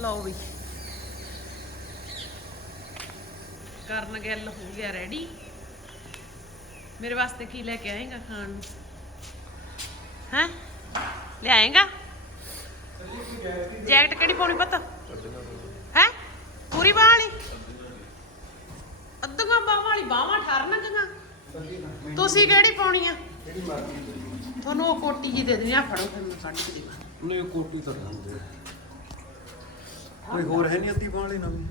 ਲਓ ਵੀ। ਕਰਨ ਗੱਲ ਹੋ ਗਿਆ ਰੈਡੀ ਮੇਰੇ ਵਾਸਤੇ ਕੀ ਲੈ ਕੇ ਆਏਗਾ ਖਾਣ ਨੂੰ? ਹੈਂ? ਲਿਆਏਗਾ ਜੈਕਟ ਕਿਹੜੀ ਪਾਉਣੀ ਪਤਾ? ਹੈ? ਪੂਰੀ ਬਾਹ ਵਾਲੀ? ਅੱਧੀਆਂ ਬਾਹਾਂ ਵਾਲੀ, ਬਾਹਾਂ ਠਰਨ ਤੁਸੀਂ ਕਿਹੜੀ ਪਾਉਣੀ ਆ? ਤੁਹਾਨੂੰ ਉਹ ਕੋਟੀ ਜੀ ਦੇ ਦੇਣੀ ਆ, ਫੜੋ ਫਿਰ ਮੈਂ ਕੱਢ ਕੇ ਦੇਵਾਂ ਨਹੀਂ ਕੋਟੀ ਤਾਂ ਜਾਂਦੇ ਕੋਈ ਹੋਰ ਹੈ ਨਹੀਂ ਅੱਧੀ ਬਾਹ ਵਾਲੀ ਨਵੀਂ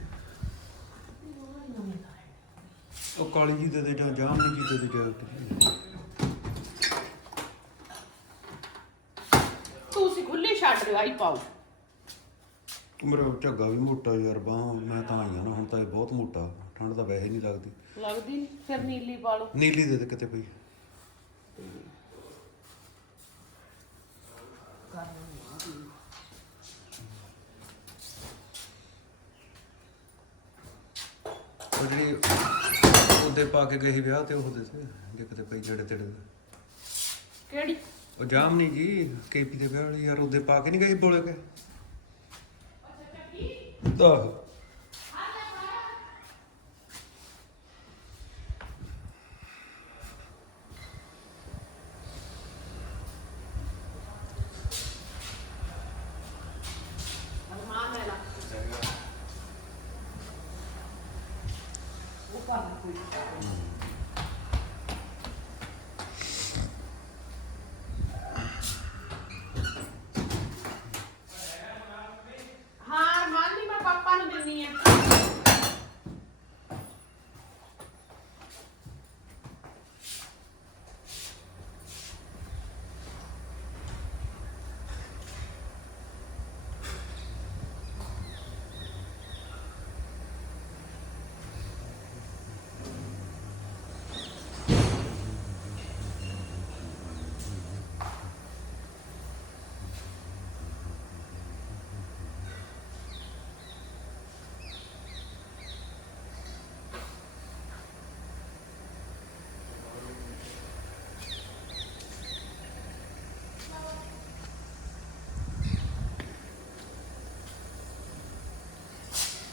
ਉਹ ਕਾਲੀ ਜੀ ਦੇ ਦੇ ਜਾਂ ਜਾਮਨੀ ਜੀ ਦੇ ਦੇ ਜੈਕਟ ਤੁਸੀਂ ਖੁੱਲੀ ਛੱਡ ਦਿਓ ਆਈ ਪਾਓ। ਮੇਰਾ ਝੱਗਾ ਵੀ ਮੋਟਾ ਯਾਰ ਬਾਹ ਮੈਂ ਤਾਂ ਆਈ ਆ ਨਾ ਹੁਣ ਤਾਂ ਇਹ ਬਹੁਤ ਮੋਟਾ। ਠੰਡ ਤਾਂ ਵੈਸੇ ਨਹੀਂ ਲੱਗਦੀ। ਲੱਗਦੀ ਨੀ, ਫਿਰ ਨੀਲੀ ਪਾ ਲਓ। ਨੀਲੀ ਦੇ ਦੇ ਕਿਤੇ ਪਈ ਉਹ ਜਿਹੜੀ ਉਹਦੇ ਪਾ ਕੇ ਗਈ ਵਿਆਹ ਤੇ ਉਹ ਦੇ ਤੇ ਜੇ ਕਿਤੇ ਪਈ ਜਿਹੜੇ ਤੇੜੇ ਕਿਹੜੀ? ਉਹ ਜਾਮਨੀ ਜੀ ਕੇਪੀ ਦੇ ਵਿਆਹ ਵਾਲੀ ਯਾਰ ਉਹਦੇ ਪਾ ਕੇ ਨਹੀਂ ਗਈ ਬੋਲੇ ਕੇ। ਆਹੋ ਅਰਮਾਨ ਲੈ ਲਾ ਉਹ ਕਰ ਕੋਈ ਹਾਂ ਅਰਮਾਨ ਦੀ ਮੈਂ ਪਾਪਾ ਨੂੰ ਦਿੰਨੀ ਆ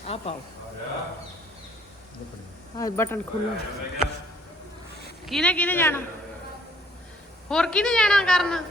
ਆ ਪਾਓ। ਆ ਬਟਨ ਖੁੱਲ੍ਹਾ ਕਿਹਨੇ ਕਿਹਨੇ ਜਾਣਾ? ਹੋਰ ਕਿਹਨੇ ਜਾਣਾ ਕਰਨ?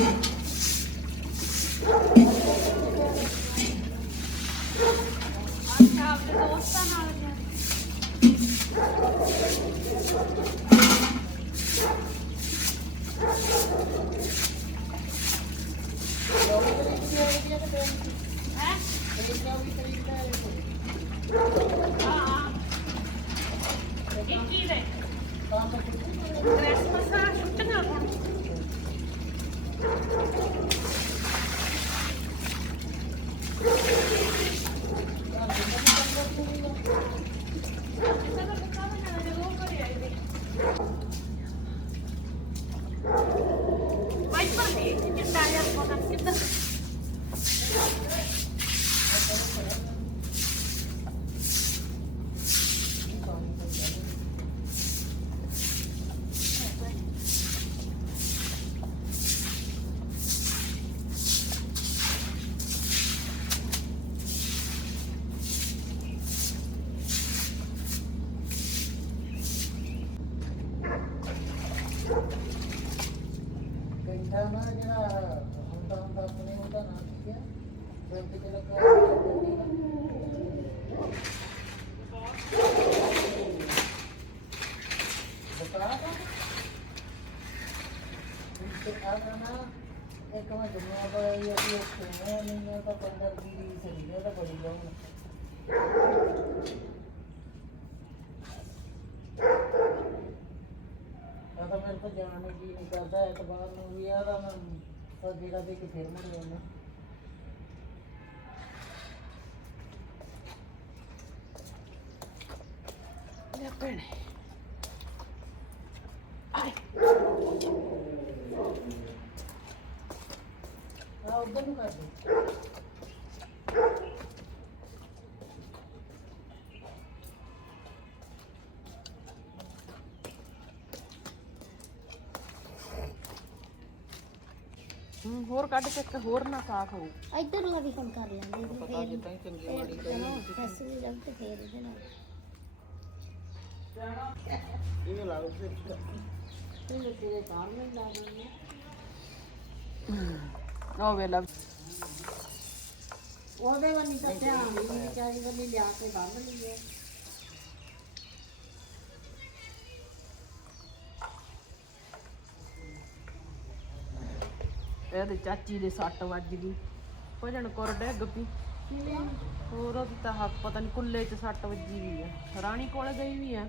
Shit. ਉਹਦਾ ਨਾਮ ਕੀ ਹੈ ਬੰਦ ਕੇ ਲੱਗਾ ਬਤਾ ਦਾ ਤੇ ਆਗਾ ਨਾ ਇੱਕ ਮੈਂ ਦੁਨੀਆ ਦਾ ਇਹ ਵੀ ਇੱਕ ਮੈਂ ਨਹੀਂ ਮੈਂ ਤਾਂ ਪੰਦਰ ਦੀ ਸਹੀ ਹੈ ਤਾਂ ਬੜੀ ਲਾਉਣ ਆ ਤਾਂ ਮੇਰੇ ਤਾਂ ਜਾਣ ਨੂੰ ਜੀ ਨਹੀਂ ਭੈਣੇ। ਆਏ। ਆ ਉਧਰ ਨੂੰ ਕਰ ਦੇ। ਹੂੰ, ਹੋਰ ਕੱਢ ਕੇ ਇੱਕ ਹੋਰ ਨਾ ਸਾਫ਼ ਹੋਊ। ਇੱਧਰ ਲਾ ਵੀ ਕੰਮ ਕਰ ਲੈਂਦੇ ਜੀ ਪਤਾ ਜਿੱਦਾਂ ਹੀ ਚੰਗੀ ਮਾੜੀ ਫਿਰ ਫੈਸ ਵੀ ਲੱਗ ਤੇ ਫੇਰ ਇਹਦੇ ਨਾਲ। ਇਹ ਲਾ ਉਸ ਤੇ ਤੇਰੇ ਕਾਰ ਨਹੀਂ ਲਾ ਦਿੰਦੇ ਉਹ ਵੇਲਾ ਉਹਦੇ ਵੱਲ ਨਹੀਂ ਤਾਂ ਧਿਆਨ ਨਹੀਂ ਚਾਹੀਦਾ ਵੱਲ ਲਿਆ ਕੇ ਬੰਨ ਲਈਏ। ਇਹਦੇ ਚਾਚੀ ਦੇ ਸੱਟ ਵੱਜ ਗਈ। ਭਜਨ ਕੋਰ ਡਿੱਗ ਪਈ। ਹੋਰ ਉਹਦੀ ਤਾਂ ਹੱਥ ਪਤਾ ਨਹੀਂ ਕੁੱਲੇ 'ਚ ਸੱਟ ਵੱਜੀ ਵੀ ਆ। ਰਾਣੀ ਕੋਲੇ ਗਈ ਵੀ ਆ।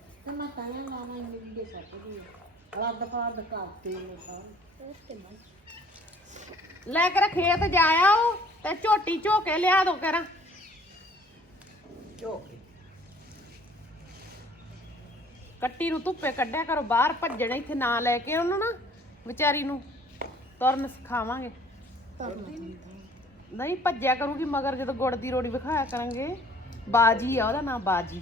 ਤੇ ਮੈਂ ਕਹਿਆ ਮਾਮਾ ਮੇਰੀ ਦੇ ਸਕਦੀ ਰੱਦ ਪਾਦ ਕਰਤੇ ਨੇ ਤਾਂ। ਲੈ ਕਰ ਖੇਤ ਜਾ ਆਓ ਤੇ ਝੋਟੀ ਝੋ ਲਿਆ ਦੋ ਕਰ। ਝੋਕੇ ਕੱਟੀ ਨੂੰ ਧੁੱਪੇ ਕੱਢਿਆ ਕਰੋ ਬਾਹਰ ਭੱਜਣਾ ਇੱਥੇ ਨਾ ਲੈ ਕੇ ਉਹਨੂੰ ਨਾ ਵਿਚਾਰੀ ਨੂੰ। ਤੁਰਨ ਸਿਖਾਵਾਂਗੇ। ਨਹੀਂ ਭੱਜਿਆ ਕਰੂਗੀ ਮਗਰ ਜਦੋਂ ਗੁੜ ਦੀ ਰੋੜੀ ਵਿਖਾਇਆ ਕਰਾਂਗੇ। ਬਾਜੀ ਆ ਉਹਦਾ ਨਾਮ ਬਾਜੀ।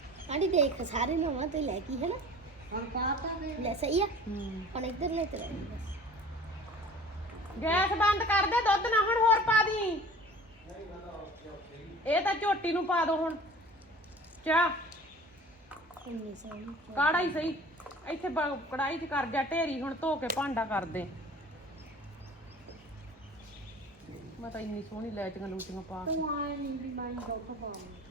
ਆਂਟੀ ਦੇਖ ਸਾਰੇ ਨਵਾਂ ਤੇ ਲੈ ਗਈ ਹੈ ਨਾ ਹੁਣ ਪਾਤਾ ਫਿਰ ਲੈ ਸਹੀ ਆ? ਹੁਣ ਇੱਧਰ ਲੈ ਤੇ ਗੈਸ ਬੰਦ ਕਰ ਦੇ ਦੁੱਧ ਨਾ ਹੁਣ ਹੋਰ ਪਾ ਦੀ। ਇਹ ਤਾਂ ਝੋਟੀ ਨੂੰ ਪਾ ਦੋ ਹੁਣ। ਚਾਹ। ਕਾੜਾ ਹੀ ਸਹੀ। ਇੱਥੇ ਬ- ਕੜਾਈ 'ਚ ਕਰ ਜਾ ਢੇਰੀ ਹੁਣ ਧੋ ਕੇ ਭਾਂਡਾ ਕਰ ਦੇ। ਮੈਂ ਤਾਂ ਇੰਨੀ ਸੋਹਣੀ ਲੈਚੀਆਂ ਲੂਚੀਆਂ ਪਾ ਤੂੰ ਆ ਨਹੀਂ ਵੀ ਮਾਈ ਬੋਲ ਪਾਉਂਦੀ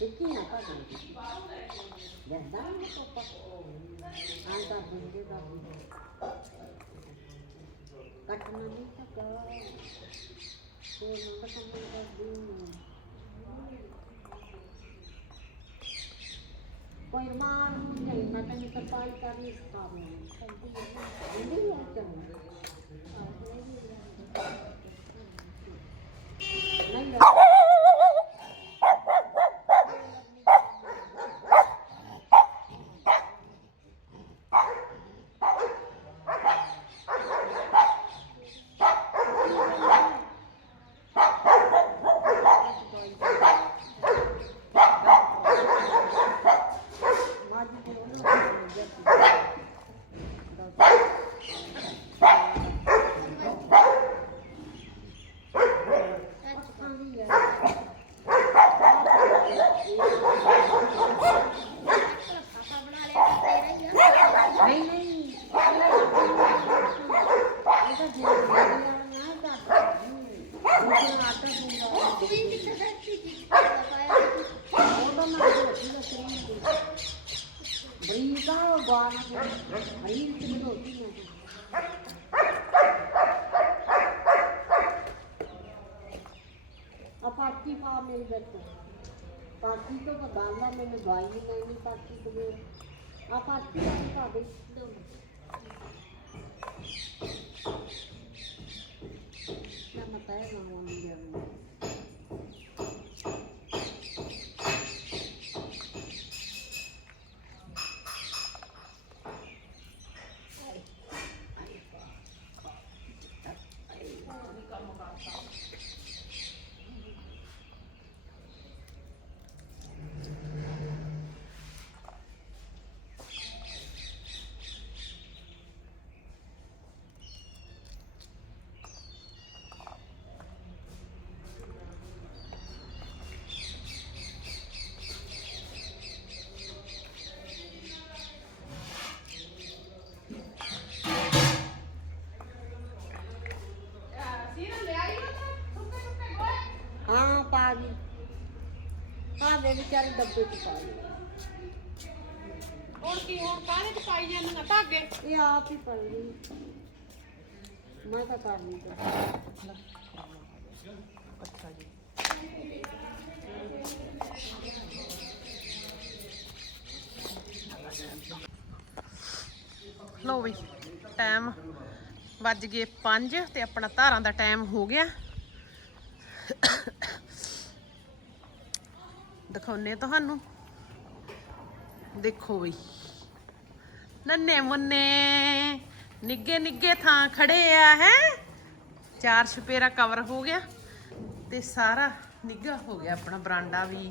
ਕਿੱਥੇ ਨਾ ਪਾ ਦੇ ਜੰਦਾ ਨਾ ਪਪਾ ਆਂ ਤਾਂ ਹੁੰਦੇ ਦਾ ਕੱਟਣਾ ਨਹੀਂ ਸਕਾ ਉਹ ਨਾ ਕੰਮ ਕਰਦੀ ਕੋਈ ਮਾਨ ਨਹੀਂ ਮੈਂ ਤਾਂ ਸਫ਼ਾਈ ਕਰਨੀ ਸਿਖਾਉਂਦੀ ਨਹੀਂ ਆ ਚੰਗਾ ਨਹੀਂ ਨਹੀਂ ਨਹੀਂ ਇਹਦਾ ਜੀ ਨਾ ਤਾਂ ਆਟਾ ਪੂਰਾ ਤੂੰ ਕਿੱਥੇ ਬੈਠੀ ਸੀ ਪਾਇਆ ਉਹਦਾ ਨਾ ਰੋਟੀ ਦਾ ਸਰੀਰ ਆ ਪਾਰਟੀ ਪਾ ਮੇਰੇ ਵਿੱਚ ਪਾਰਟੀ ਤੋਂ ਤਾਂ ਮੈਨੂੰ ਦਵਾਈ ਨਹੀਂ ਲੈਣੀ ਪਾਰਟੀ ਤੋਂ ਵੀ ਆ ਪਾਰਟੀ ਦਾ ਪਾ ਦੇ ਨਾ ਮਤਾ ਹੈ ਨਾ ਉਹ ਨਹੀਂ ਜਾਣੀ ਹਾਂ ਪਾ ਦੀ ਵਿਚਾਰੇ ਡੱਬੇ ਚ ਪਾ ਦੇ। ਹੁਣ ਕੀ ਹੁਣ ਕਾਹਦੇ ਚ ਪਾਈ ਜਾਂਦੀਆਂ ਧਾਗੇ? ਇਹ ਆਪ ਹੀ ਪੜ ਲਈ। ਮੈਂ ਤਾਂ ਕਰ ਲਈ ਤਾਂ। ਅੱਛਾ ਜੀ ਲੋ ਵੀ ਟਾਈਮ ਵੱਜ ਗਏ 5 ਤੇ ਆਪਣਾ ਧਾਰਾਂ ਦਾ ਟਾਈਮ ਹੋ ਗਿਆ। ਦਿਖਾਉਨੇ ਤੁਹਾਨੂੰ। ਦੇਖੋ ਵੀ ਨੰਨੇ ਮੁੰਨੇ, ਨਿੱਗੇ ਨਿੱਗੇ ਥਾਂ ਖੜੇ ਆ, ਹੈ? ਚਾਰ ਛਪੇਰਾ ਕਵਰ ਹੋ ਗਿਆ ਤੇ ਸਾਰਾ ਨਿੱਗਾ ਹੋ ਗਿਆ ਆਪਣਾ ਬਰਾਂਡਾ ਵੀ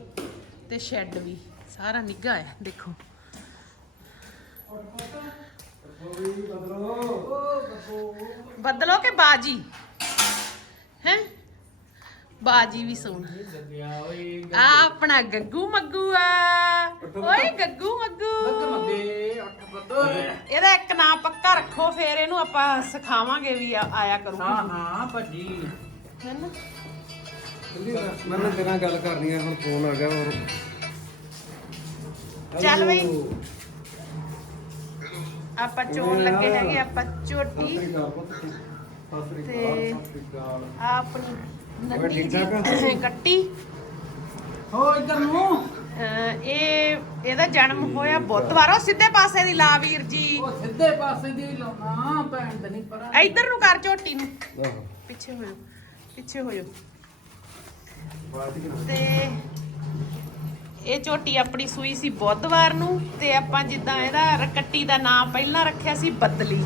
ਤੇ ਸ਼ੈੱਡ ਵੀ। ਸਾਰਾ ਨਿੱਗਾ ਹੈ ਦੇਖੋ। ਬਦਲੋ ਕਿ ਬਾਜੀ? ਹੈ? ਬਾਜੀ ਵੀ ਸੋਹਣਾ। ਆ ਆਪਣਾ ਗੱਗੂ ਮੱਗੂ ਆ। ਓਏ ਗੱਗੂ ਮੱਗੂ। ਇਹਦਾ ਇੱਕ ਨਾਂ ਪੱਕਾ ਰੱਖੋ ਫੇਰ ਇਹਨੂੰ ਆਪਾਂ ਸਿਖਾਵਾਂਗੇ ਵੀ ਆ- ਆਇਆ ਕਰੂਗਾ। ਹਾਂ ਹਾਂ ਭੱਜੀ। ਹੈਨਾ? ਮੈਂ ਨਾ ਤੇਰੇ ਨਾਲ ਗੱਲ ਕਰਨੀ ਹੈ ਹੁਣ ਫੋਨ ਆ ਗਿਆ ਹੋਰ। ਚੱਲ ਬਈ। ਆਪਾਂ ਚੋਣ ਲੱਗੇ ਹੈਗੇ ਆਪਾਂ ਝੋਟੀ ਤੇ ਆ ਆਪਣੀ ਨੰਨੀ ਜੀ ਕੱਟੀ ਹੋ ਇੱਧਰ ਨੂੰ। ਅਹ ਇਹ ਇਹਦਾ ਜਨਮ ਹੋਇਆ ਬੁੱਧਵਾਰ। ਉਹ ਸਿੱਧੇ ਪਾਸੇ ਦੀ ਲਾ ਵੀਰ ਜੀ। ਉਹ ਸਿੱਧੇ ਪਾਸੇ ਦੀ ਲਾਉਣਾ ਭੈਣ ਤੇ ਨਹੀਂ ਪਰ। ਇੱਧਰ ਨੂੰ ਕਰ ਝੋਟੀ ਨੂੰ। ਪਿੱਛੇ ਹੋ ਜਾਓ ਪਿੱਛੇ ਹੋ ਜਾਓ ਤੇ ਇਹ ਝੋਟੀ ਆਪਣੀ ਸੂਈ ਸੀ ਬੁੱਧਵਾਰ ਨੂੰ ਤੇ ਆਪਾਂ ਜਿੱਦਾਂ ਇਹਦਾ ਰਕੱਟੀ ਦਾ ਨਾਮ ਪਹਿਲਾਂ ਰੱਖਿਆ ਸੀ ਬਦਲੀ।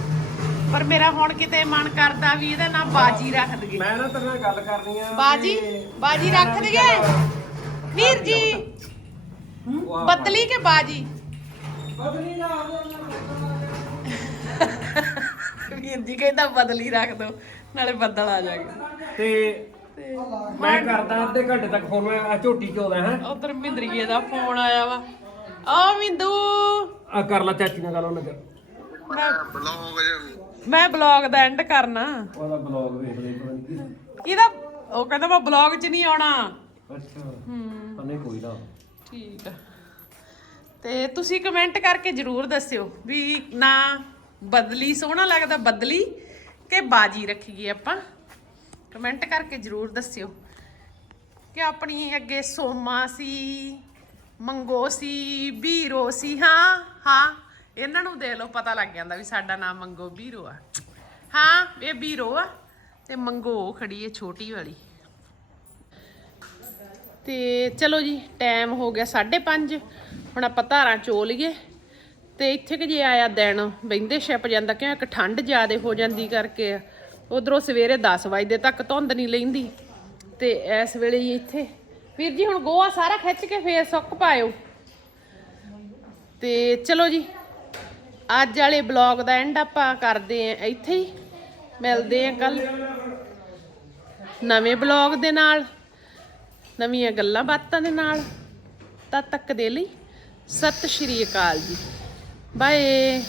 ਪਰ ਮੇਰਾ ਹੁਣ ਕਿਤੇ ਮਨ ਕਰਦਾ ਵੀ ਇਹਦਾ ਨਾਮ ਬਾਜੀ ਰੱਖ ਦਈਏ। ਮੈਂ ਨਾ ਤੇਰੇ ਨਾਲ ਗੱਲ ਕਰਨੀ ਆ ਬਾਜੀ? ਬਾਜੀ ਰੱਖ ਦਈਏ? ਵੀਰ ਜੀ। ਬਦਲੀ ਕੇ ਬਾਜੀ? ਵੀਰ ਜੀ ਕਹਿੰਦਾ ਬਦਲੀ ਰੱਖ ਦੋ ਨਾਲੇ ਬੱਦਲ ਆ ਜਾਏਗਾ। ਤੇ ਮੈਂ ਕਰਦਾ ਅੱਧੇ ਘੰਟੇ ਤੱਕ ਫੋਨ ਮੈਂ ਆ ਝੋਟੀ ਚੋਦਾ ਹੈ। ਉਧਰ ਮਿੰਦਰੀਏ ਦਾ ਫੋਨ ਆਇਆ ਵਾ। ਆ ਮਿੰਦੂ। ਆ ਕਰ ਲਾ ਚਾਚੀ ਨਾਲ ਗੱਲ ਉਹਨਾਂ ਚ ਮੈਂ ਮੈਂ ਬਲੌਗ ਦਾ ਐਂਡ ਕਰਨਾ। ਉਹਦਾ ਬਲੌਗ ਵੇਖ ਲਈ ਪਤਾ ਨਹੀਂ ਕੀ। ਕਿਹਦਾ ਉਹ ਕਹਿੰਦਾ ਮੈਂ ਬਲੌਗ 'ਚ ਨਹੀਂ ਆਉਣਾ। ਅੱਛਾ। ਹਾਂ। ਨਹੀਂ ਕੋਈ ਨਾ। ਠੀਕ ਆ। ਤੇ ਤੁਸੀਂ ਕਮੈਂਟ ਕਰਕੇ ਜਰੂਰ ਦੱਸਿਓ ਵੀ ਨਾ ਬਦਲੀ ਸੋਹਣਾ ਲੱਗਦਾ ਬਦਲੀ ਕਿ ਬਾਜੀ ਰੱਖੀਏ ਆਪਾਂ। ਕਮੈਂਟ ਕਰਕੇ ਜਰੂਰ ਦੱਸਿਓ ਕਿ ਆਪਣੀ ਅੱਗੇ ਸੋਮਾ ਸੀ ਮੰਗੋ ਸੀ ਬੀਰੋ ਸੀ ਹਾਂ ਹਾਂ। ਇਹਨਾਂ ਨੂੰ ਦੇ ਲਓ, ਪਤਾ ਲੱਗ ਜਾਂਦਾ ਵੀ ਸਾਡਾ ਨਾਮ ਮੰਗੋ ਬੀਰੋ ਆ। ਹਾਂ, ਇਹ ਬੀਰੋ ਆ ਤੇ ਮੰਗੋ ਖੜੀ ਹੈ ਛੋਟੀ ਵਾਲੀ। ਤੇ ਚਲੋ ਜੀ ਟਾਈਮ ਹੋ ਗਿਆ 5:30 ਹੁਣ ਆਪਾਂ ਧਾਰਾਂ ਚੋ ਲਈਏ। ਤੇ ਇੱਥੇ ਕਿ ਜੇ ਆਇਆ ਦਿਨ, ਬਹਿੰਦੇ ਛਿਪ ਜਾਂਦਾ, ਕਿਉਂ ਇੱਕ ਠੰਡ ਜ਼ਿਆਦੇ ਹੋ ਜਾਂਦੀ ਕਰਕੇ। ਉਧਰੋਂ ਸਵੇਰੇ 10 ਵਜੇ ਤੱਕ ਧੁੰਦ ਨਹੀਂ ਲੈਂਦੀ। ਤੇ ਇਸ ਵੇਲੇ ਇੱਥੇ। ਵੀਰ ਜੀ, ਹੁਣ ਗੋਆ ਸਾਰਾ ਖਿੱਚ ਕੇ ਫੇਰ ਸੁੱਕ ਪਾਇਓ। ਤੇ ਚਲੋ ਜੀ ਅੱਜ ਵਾਲੇ ਬਲੌਗ ਦਾ ਐਂਡ ਆਪਾਂ ਕਰਦੇ ਆਂ ਇੱਥੇ ਹੀ ਮਿਲਦੇ ਆਂ ਕੱਲ ਨਵੇਂ ਬਲੌਗ ਦੇ ਨਾਲ, ਨਵੀਆਂ ਗੱਲਾਂ ਬਾਤਾਂ ਦੇ ਨਾਲ। ਤਦ ਤੱਕ ਦੇ ਲਈ ਸਤਿ ਸ਼੍ਰੀ ਅਕਾਲ ਜੀ। ਬਾਏ